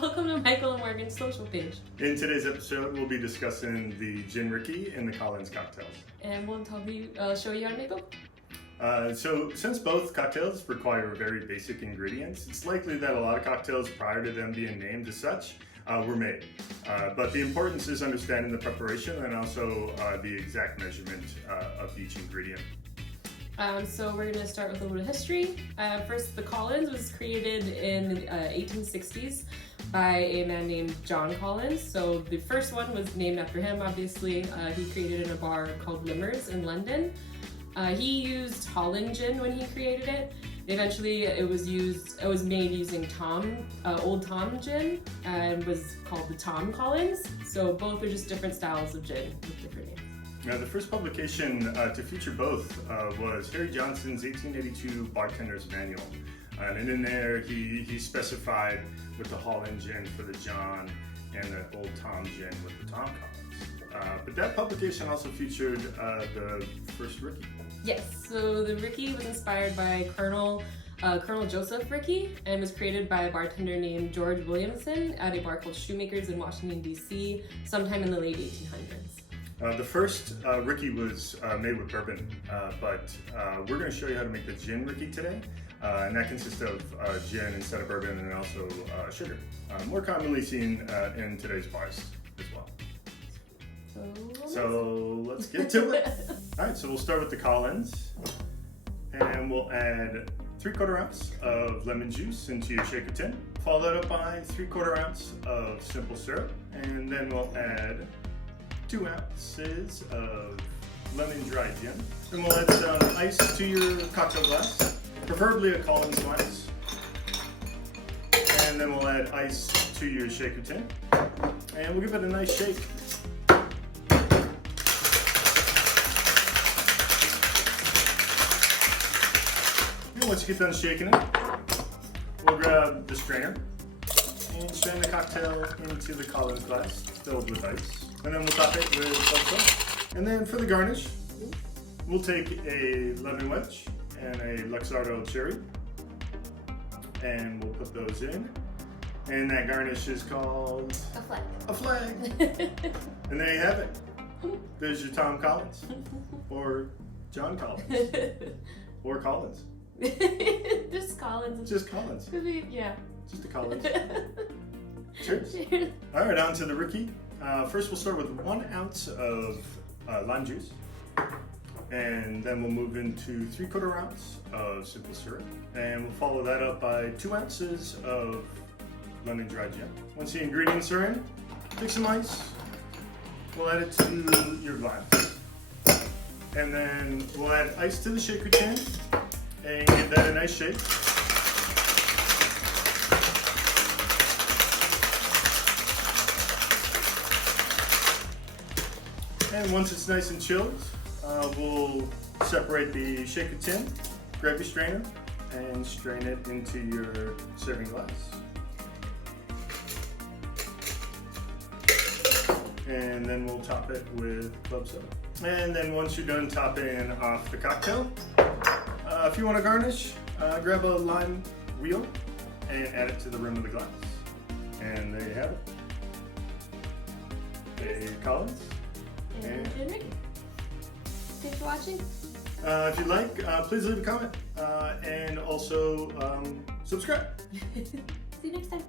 Welcome to Michael and Morgan's social page. In today's episode, we'll be discussing the Gin Rickey and the Collins cocktails. And we'll show you how to make them. So since both cocktails require very basic ingredients, it's likely that a lot of cocktails prior to them being named as such were made. But the importance is understanding the preparation and also the exact measurement of each ingredient. So we're going to start with a little history. First, the Collins was created in the 1860s by a man named John Collins. So the first one was named after him, obviously. He created it in a bar called Limmer's in London. He used Holland gin when he created it. Eventually, it was made using Old Tom gin, and was called the Tom Collins. So both are just different styles of gin with different names. Now, the first publication to feature both was Harry Johnson's 1882 Bartender's Manual. And in there, he specified with the Holland gin for the John and the Old Tom gin with the Tom Collins. But that publication also featured the first Rickey. Yes, so the Rickey was inspired by Colonel Joseph Rickey and was created by a bartender named George Williamson at a bar called Shoemaker's in Washington, D.C. sometime in the late 1800s. The first Rickey was made with bourbon, but we're going to show you how to make the Gin Rickey today. And that consists of gin instead of bourbon and also sugar. More commonly seen in today's bars as well. So let's get to it. Alright, so we'll start with the Collins. And we'll add 3/4 ounce of lemon juice into your shaker tin. Follow that up by 3/4 ounce of simple syrup. And then we'll add 2 ounces of lemon dry gin. Then we'll add some ice to your cocktail glass, preferably a Collins glass. And then we'll add ice to your shaker tin. And we'll give it a nice shake. And once you get done shaking it, we'll grab the strainer and strain the cocktail into the Collins glass filled with ice. And then we'll top it with salsa. And then for the garnish, we'll take a lemon wedge and a Luxardo cherry. And we'll put those in. And that garnish is called... A flag. A flag. And there you have it. There's your Tom Collins. Or John Collins. Or Collins. Just Collins. Just Collins. Yeah. Just a Collins. Cheers. Cheers. All right, on to the Rickey. First, we'll start with 1 ounce of lime juice, and then we'll move into 3/4 ounce of simple syrup, and we'll follow that up by 2 ounces of lemon dry gin. Once the ingredients are in, take some ice. We'll add it to your glass, and then we'll add ice to the shaker tin and give that a nice shake. And once it's nice and chilled, we'll separate the shaker tin, grab your strainer, and strain it into your serving glass. And then we'll top it with club soda. And then once you're done topping off the cocktail, if you want to garnish, grab a lime wheel and add it to the rim of the glass. And there you have it. A Collins. And Rickey. Thanks for watching. If you'd like, please leave a comment and also subscribe. See you next time.